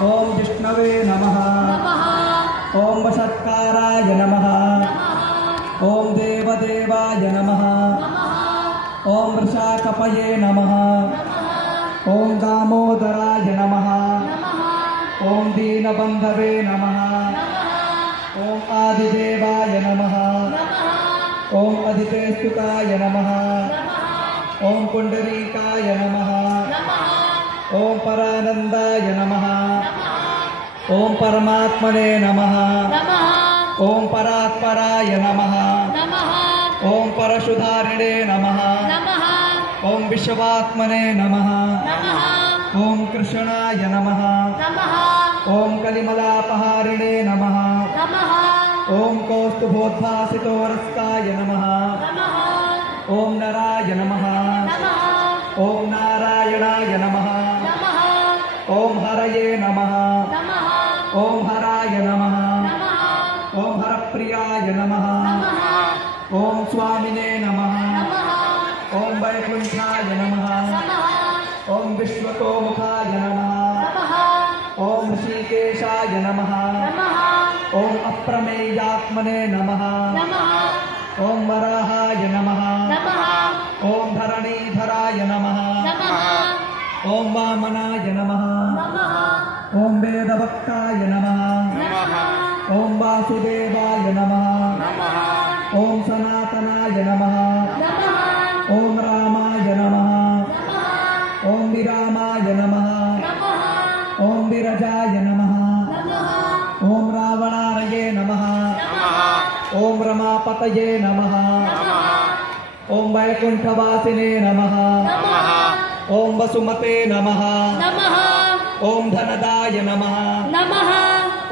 ओम विष्णवे नमः ओम वषत्काराय नमः ओम देवदेवाय नमः ओम वृषाकपये नमः ओम दामोदराय नमः ओम दीनबंधवे नमः ओम आदिदेवाय नमः ओम अदितेस्तुकाय नमः ओम पुंडरीकाय नमः ओम परानंदाय नमः ओम परमात्मने नमः ओम परात्पराय नमः ओम परशुधारिणे नमः ओम विश्वात्मने नमः ओम कृष्णाय नमः ओम कलिमलापहारिणे नमः ओम कौस्तुभोद्भासितोरस्काय नमः ओम नराय नमः ओम नारायणाय नमः ओम हरये नमः ओम हराय नमः ओम हरप्रियाय नमः ओम स्वामिने नमः ओम वैकुंठाय नमः ओम विश्वतोमुखाय नमः ओम ऋषिकेशाय नमः ओम अप्रमेयात्मने नमः ओम वराहाय नमः ओम धरणीधराय नमः ओम वामनाय नमः ओम वेदवक्ताय नमः ओम वासुदेवाय नमः ओम सनातनाय नमः ओम रामाय नमः ओम विरामाय नमः ओम विरजाय नमः ओम रावणारये नमः ओम रमापतये नमः ओम वैकुंठवासिने नमः ओम वसुमते नमः ओम धनदाय नमः